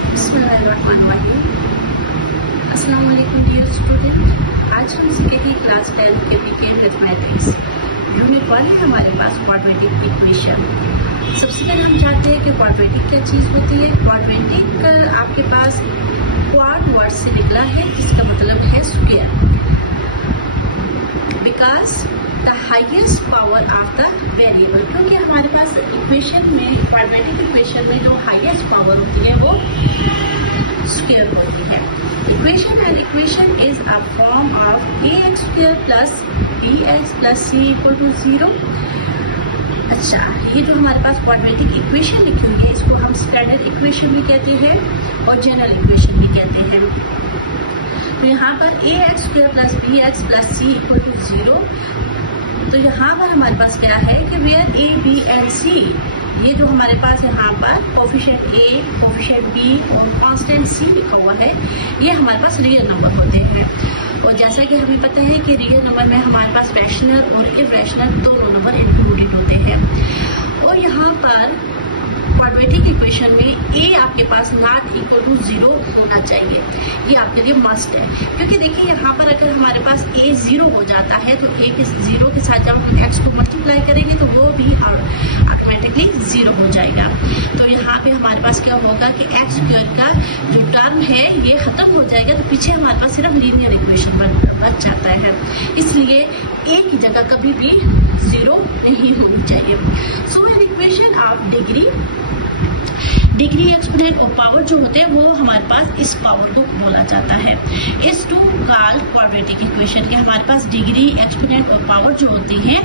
अस्सलाम वालेकुम dear student. आज हम सीखेंगे क्लास 10 के वीकेंड मैथमेटिक्स यूनिट 1 है हमारे पास क्वाड्रेटिक इक्वेशन। सबसे पहले हम जानते हैं कि क्वाड्रेटिक क्या चीज़ होती है। क्वाड्रेटिक आपके पास क्वाड वर्ड से निकला है जिसका मतलब है square, because the highest power of the variable, क्योंकि हमारे पास इक्वेशन में क्वाड्रेटिक इक्वेशन में जो हाइएस्ट पावर होती है वो स्क्वायर होती है। Equation is a form of ax square plus bx plus c equal to 0। अच्छा, ये जो हमारे पास क्वाड्रेटिक इक्वेशन लिखी हुई है इसको हम स्टैंडर्ड इक्वेशन भी कहते हैं और जनरल इक्वेशन भी कहते हैं। तो यहाँ पर ax square plus bx plus c equal to 0, तो यहाँ पर हमारे पास क्या है कि where a b and c, ये जो हमारे पास यहाँ पर कोफिशिएंट a, कोफिशिएंट b और कांस्टेंट c लिखा हुआ है, ये हमारे पास रियल नंबर होते हैं। और जैसा कि हमें पता है कि रियल नंबर में हमारे पास रैशनल और इरैशनल दोनों नंबर इंक्लूडेड होते हैं। और यहाँ पर क्वाड्रेटिक इक्वेशन में a आपके पास नॉट इक्वल टू 0 होना चाहिए, ये आपके लिए मस्ट है। क्योंकि देखिए यहाँ पर अगर हमारे पास a 0 हो जाता है तो a के 0 के साथ जब हम x को मल्टीप्लाई करेंगे तो वो भी ऑटोमेटिकली 0 हो जाएगा। तो यहाँ पे हमारे पास क्या होगा कि x स्क्वायर का जो टर्म है ये खत्म हो जाएगा, तो पीछे हमारे पास सिर्फ लीनियर इक्वेशन बच जाता है। इसलिए a की जगह कभी भी 0 नहीं होनी चाहिए। So an equation of degree exponent और पावर जो होते हैं वो हमारे पास इस पावर को बोला जाता है। इस टू कॉल्ड क्वाड्रेटिक इक्वेशन के हमारे पास डिग्री एक्सपोनेंट और पावर जो होती हैं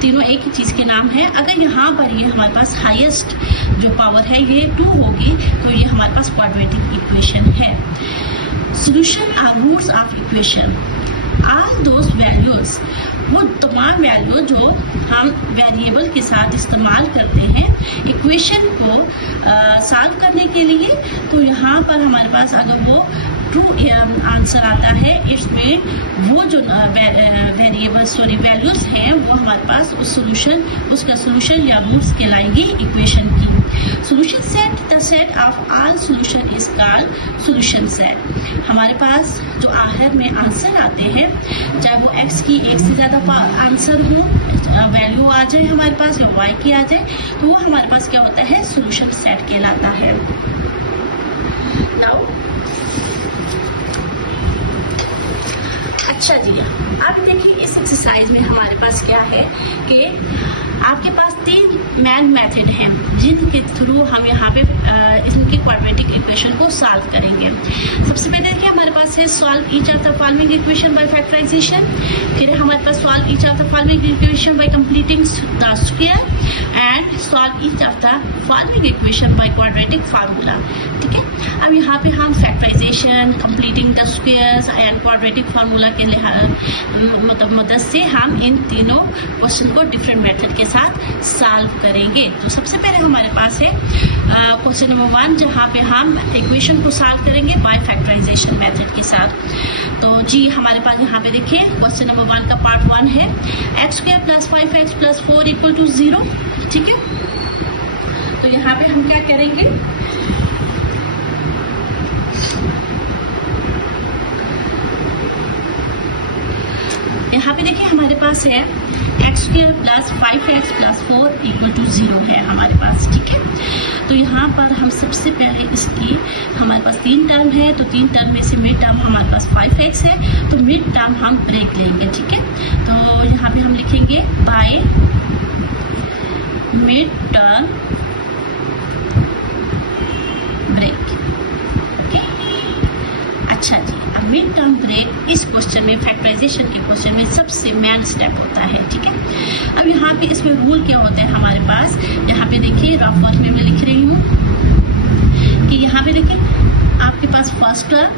तीनों एक ही चीज़ के नाम है। अगर यहाँ पर ये हमारे पास हाईएस्ट जो पावर है ये 2 होगी तो ये हमारे पास क्वाड्रेटिक इक्वेशन है। Solution are roots of equation all those values, वो तमाम वैल्यू जो हम वेरिएबल के साथ इस्तेमाल करते हैं इक्वेशन को सॉल्व करने के लिए, तो यहाँ पर हमारे पास अगर वो ट्रू आंसर आता है इसमें वो जो वैल्यूज हैं वो हमारे पास उसका सोल्यूशन या रूट्स कहलाएंगे इक्वेशन की। Solution set, the set of all solution is called solution set. हमारे पास जो आखिर में आंसर आते हैं चाहे वो x की एक से ज़्यादा आंसर हो, वैल्यू आ जाए हमारे पास या y की आ जाए, तो वो हमारे पास क्या होता है सोल्यूशन सेट कहलाता है। नाउ अच्छा जी, अब देखिए इस एक्सरसाइज में हमारे पास क्या है कि आपके पास 3 मेन मेथड हैं जिनके थ्रू हम यहाँ पे इनके क्वाड्रेटिक इक्वेशन को सॉल्व करेंगे। सबसे पहले देखिए हमारे पास है solve each of the following equation by factorisation, फिर हमारे पास solve each of the following equation by completing the square and solve each of the following equation by quadratic formula. ठीक है, अब यहाँ पे हम factorisation, completing the squares and quadratic formula के मदद से हम इन तीनों क्वेश्चन को डिफरेंट मेथड के साथ सॉल्व करेंगे। तो सबसे पहले हमारे पास है क्वेश्चन नंबर 1 जहाँ पे हम इक्वेशन को सॉल्व करेंगे बाय फैक्टराइजेशन मेथड के साथ। तो जी हमारे पास यहाँ पे देखिए क्वेश्चन नंबर 1 का पार्ट 1 है x square plus 5x plus 4 equal to 0। ठीक है, तो यहाँ पे हम क्या करेंगे, यहाँ पे देखिए हमारे पास है x square plus 5x plus 4 equal to 0 है हमारे पास। ठीक है, तो यहाँ पर हम सबसे पहले इसकी हमारे पास 3 टर्म है, तो 3 टर्म में से मिड टर्म हमारे पास 5x है, तो मिड टर्म हम ब्रेक लेंगे। ठीक है, तो यहाँ पे हम लिखेंगे बाय मिड टर्म ब्रेक। अच्छा जी, अब मिड टर्म ब्रेक इस क्वेश्चन में फैक्टराइजेशन के क्वेश्चन में सबसे मेन स्टेप होता है। ठीक है, अब यहाँ पे इसमें रूल क्या होते हैं हमारे पास, यहाँ पे देखिए रफ वर्क में मैं लिख रही हूँ कि यहाँ पे देखिए आपके पास फर्स्ट टर्म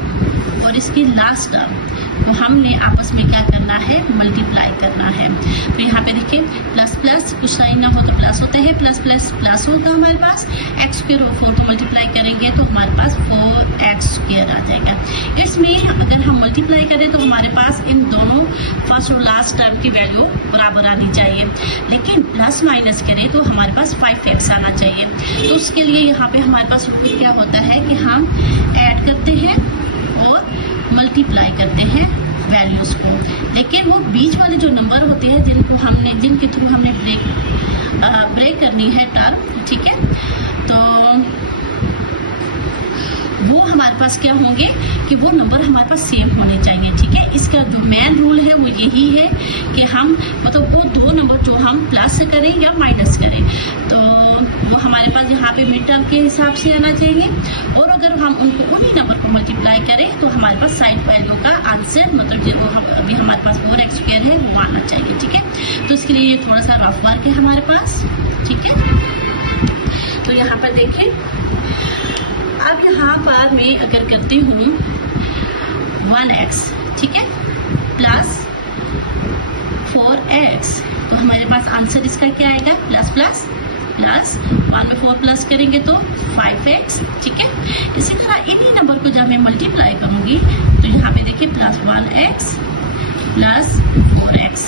और इसकी लास्ट टर्म तो हमने आपस में क्या करना है मल्टीप्लाई करना है। तो यहाँ पे देखिए प्लस प्लस कुछ साइन ना हो तो प्लस होते हैं, प्लस प्लस प्लस होता है हमारे पास, x स्क्वायर और 4 को मल्टीप्लाई करेंगे तो हमारे पास 4x स्क्वायर आ जाएगा। इट्स इसमें अगर हम मल्टीप्लाई करें तो हमारे पास इन दोनों फर्स्ट और लास्ट टर्म की वैल्यू बराबर आनी चाहिए, लेकिन प्लस माइनस करें तो हमारे पास 5x आना चाहिए। तो उसके लिए यहाँ पे हमारे पास क्या होता है कि हम ऐड करते हैं और मल्टीप्लाई करते हैं वैल्यूज़ को, लेकिन वो बीच वाले जो नंबर होते हैं जिनके थ्रू हमने ब्रेक करनी है टर्म, ठीक है, तो वो हमारे पास क्या होंगे कि वो नंबर हमारे पास सेम होने चाहिए, ठीक है। इसका जो मेन रूल है वो यही है कि हम मतलब वो दो नंबर जो हम प्लस करें या माइनस करें तो वो हमारे पास यहाँ पे मिड टर्म के हिसाब से आना चाहिए, और अगर हम उनको उन्हीं नंबर को मल्टीप्लाई करें तो हमारे पास साइड वैल्यू का आंसर मतलब जो अभी हमारे पास 4x² है वो आना चाहिए, ठीक है। तो इसके लिए ये थोड़ा सा रफ वर्क है हमारे पास, ठीक है। तो यहाँ पर देखें, अब यहाँ पर मैं अगर करती हूँ 1x, ठीक है, प्लस 4x, तो हमारे पास आंसर इसका क्या आएगा, प्लस प्लस प्लस 1 में 4 प्लस करेंगे तो 5x, ठीक है। इसी तरह इन्हीं नंबर को जब मैं मल्टीप्लाई करूँगी तो यहाँ पे देखिए प्लस 1x प्लस 4x,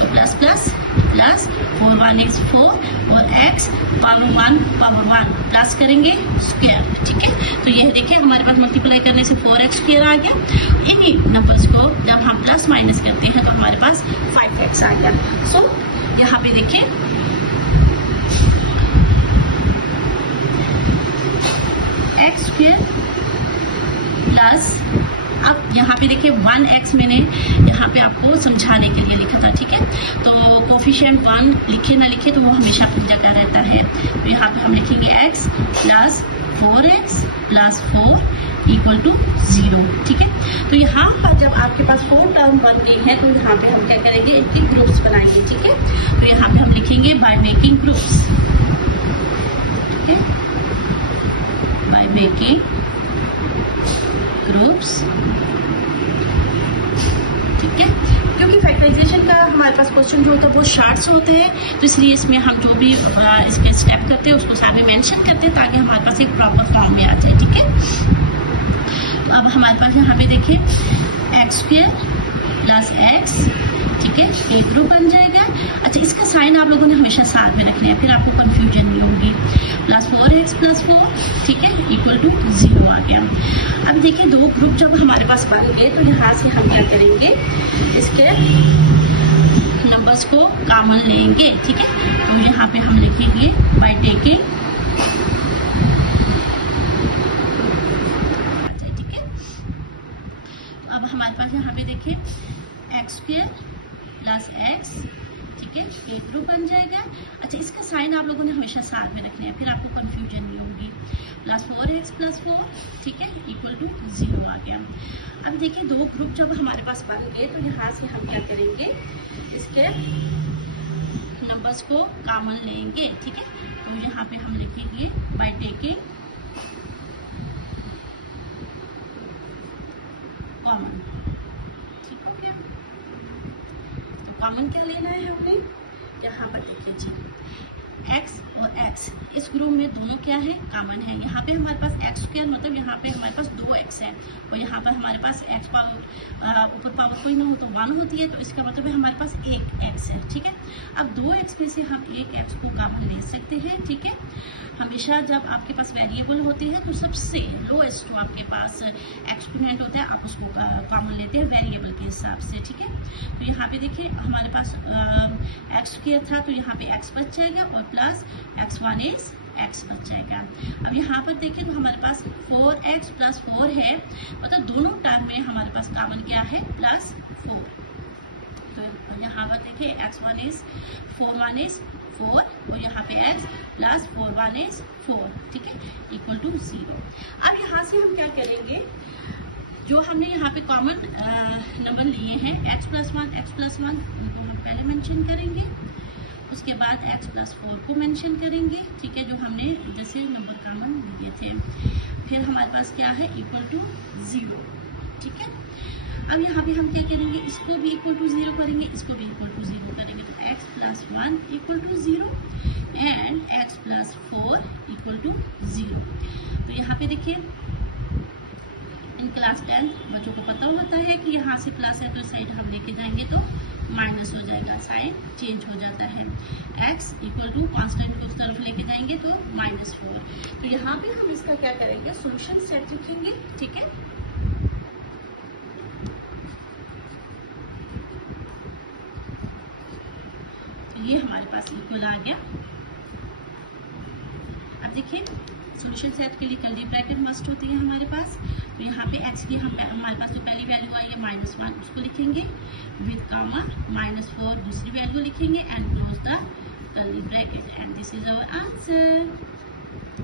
तो प्लस प्लस प्लस 4 1x 4 और x पावर 1 प्लस करेंगे स्क्वायर, ठीक है। तो यह देखिए हमारे पास मल्टीप्लाई करने से 4x² आ गया। इन्हीं नंबर्स को जब हम प्लस माइनस करते हैं तो हमारे पास 5x आ गया। सो यहाँ पे देखिए x² प्लस, अब यहाँ पे देखिए 1x मैंने यहाँ पे आपको समझाने के लिए लिखा था, ठीक है। तो कोफिशिएंट 1 लिखे ना लिखे तो वो हमेशा अपनी जगह रहता है, तो यहाँ पे हम लिखेंगे x plus 4x plus 4 equal to 0, ठीक है। तो यहाँ पर जब आपके पास 4 टर्म बन गई है तो यहाँ पे हम क्या करेंगे, इनके ग्रुप्स बनाएंगे, ठीक है। तो यहाँ पे हम लिखेंगे बाय मेकिंग ग्रुप्स, ठीक है, बाय मेकिंग ग्रुप्स, ठीक है। क्योंकि फैक्टराइजेशन का हमारे पास क्वेश्चन जो होता है वो शार्ट्स होते हैं, तो इसलिए इसमें हम जो भी इसके स्टेप करते हैं उसको साथ में मेंशन करते हैं ताकि हमारे पास एक प्रॉपर फॉर्म में आ जाए, ठीक है। तो अब हमारे पास यहाँ पे देखिए x² प्लस x, ठीक है, एक ग्रुप बन जाएगा। अच्छा, इसका साइन आप लोगों ने हमेशा साथ में रखना है, फिर आपको कंफ्यूजन नहीं होगी। प्लस 4x प्लस 4, ठीक है, इक्वल टू 0 आ गया। अब देखिए दो ग्रुप जब हमारे पास बन गए तो यहाँ से हम क्या करेंगे, इसके नंबर्स को कॉमन लेंगे, ठीक है। तो यहाँ पे हम लिखेंगे बाय टेकिंग, ठीक है। अब हमारे पास यहाँ पे देखिए x² प्लस x, ठीक है, एक ग्रुप बन जाएगा। अच्छा, इसका साइन आप लोगों ने हमेशा साथ में रखना है, फिर आपको कंफ्यूजन नहीं होगी। प्लस 4x प्लस 4, ठीक है, इक्वल टू 0 आ गया। अब देखिए दो ग्रुप जब हमारे पास बन गए तो यहाँ से हम क्या करेंगे, इसके नंबर्स को कॉमन लेंगे, ठीक है। तो यहाँ पे हम लिखेंगे बाय टेकिंग कॉमन, ठीक हो गया। तो कॉमन क्या लेना है हमने, यहाँ पर देखिए जी x और x, इस ग्रुप में दोनों क्या है, कॉमन है। यहाँ पे हमारे पास x² मतलब यहाँ पे हमारे पास 2x है, और यहाँ पर हमारे पास x पावर ऊपर पावर कोई ना हो तो 1 होती है, तो इसका मतलब है हमारे पास एक x है, ठीक है। अब 2x में से हम एक x को कॉमन ले सकते हैं, ठीक है। हमेशा जब आपके पास वेरिएबल होते हैं तो सबसे लोएस्ट जो आपके पास एक्सपोनेंट होता है आप उसको कॉमन लेते हैं वेरिएबल के हिसाब से, ठीक है। तो यहाँ पे देखिए हमारे पास x² था तो यहाँ पे x बच जाएगा और प्लस x1 इज x बच जाएगा। अब यहाँ पर देखिए तो हमारे पास 4x प्लस 4 है, मतलब दोनों टर्म में हमारे पास कॉमन क्या है, प्लस 4। तो यहाँ पर देखिए x1 इज 4 1 इज 4 और यहाँ पे x प्लस 4 1 इज 4, ठीक है, इक्वल टू 0। अब यहाँ से हम क्या करेंगे, जो हमने यहाँ पे कॉमन नंबर लिए हैं x प्लस 1 उनको हम पहले मेंशन करेंगे, उसके बाद x प्लस 4 को मेंशन करेंगे, ठीक है, जो हमने जैसे नंबर कॉमन लिए थे। फिर हमारे पास क्या है, इक्वल टू 0, ठीक है। अब यहाँ पे हम क्या करेंगे, इसको भी इक्वल टू 0 करेंगे, इसको भी इक्वल टू 0 करेंगे, तो x plus 1 equal to 0 and x plus 4 equal to 0। तो यहाँ पे देखिए इन क्लास 10 बच्चों को पता होता है कि यहाँ से प्लस है तो साइड हम लेके जाएंगे तो माइनस हो जाएगा, साइन चेंज हो जाता है। x इक्वल टू कॉन्स्टेंट को उस तरफ लेके जाएंगे तो -4। तो यहाँ पे हम इसका क्या करेंगे, सॉल्यूशन सेट लिखेंगे, ठीक है। तो ये हमारे पास इक्वल आ गया। अब देखिए सॉल्यूशन सेट के लिए कर्ली ब्रैकेट मस्ट होती है हमारे पास। तो यहाँ पे x की हमारे पास तो पहली वैल्यू आई है -1, उसको लिखेंगे विद कामा, -4 दूसरी वैल्यू लिखेंगे and close the curly bracket and this is our answer.